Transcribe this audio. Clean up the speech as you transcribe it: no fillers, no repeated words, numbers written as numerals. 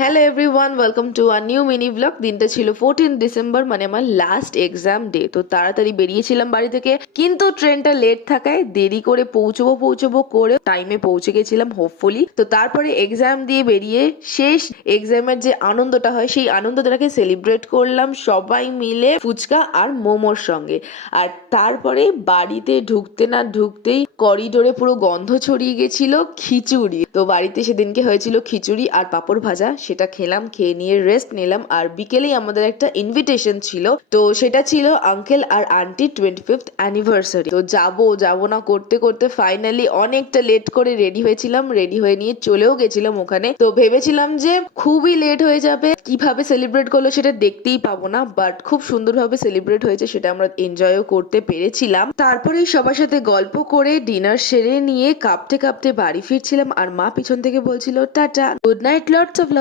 Hello everyone, welcome to a new mini blog. দিনটা ছিল 14 December, মানে আমার লাস্ট এক্সাম ডে। তো তাড়াতাড়ি বেরিয়েছিলাম বাড়ি থেকে, কিন্তু ট্রেনটা লেট থাকায় দেরি করে পৌঁছবো করে টাইমে পৌঁছে গেছিলাম হোপফুলি। তো তারপরে এক্সাম দিয়ে বেরিয়ে শেষ এক্সামের যে আনন্দটা হয় সেই আনন্দটাকে সেলিব্রেট করলাম সবাই মিলে ফুচকা আর মোমোর সঙ্গে। আর তারপরে বাড়িতে ঢুকতে না ঢুকতেই করিডোরে পুরো গন্ধ ছড়িয়ে গেছিল খিচুড়ি। তো বাড়িতে সেদিনকে হয়েছিল খিচুড়ি আর পাঁপড় ভাজা, সেটা খেলাম, খেয়ে নিয়ে রেস্ট নিলাম। আর বিকেলেই আমাদের একটা ইনভিটেশন ছিল, তো সেটা ছিল আঙ্কেল আর আন্টি 25th অ্যানিভার্সারি। তো যাবো না করতে করতে ফাইনালি অনেকটা লেট করে রেডি হয়েছিলাম, রেডি হয়ে নিয়ে চলেও গেছিলাম ওখানে। তো ভেবেছিলাম যে খুবই লেট হয়ে যাবে, কিভাবে সেলিব্রেট করলো সেটা দেখতেই পাবো না, বাট খুব সুন্দরভাবে সেলিব্রেট হয়েছে, সেটা আমরা এনজয়ও করতে পেরেছিলাম। তারপরে সবার সাথে গল্প করে ডিনার সেরে নিয়ে কাঁপতে কাঁপতে বাড়ি ফিরছিলাম, আর মা পিছন থেকে বলছিল tata, good night, lots of love.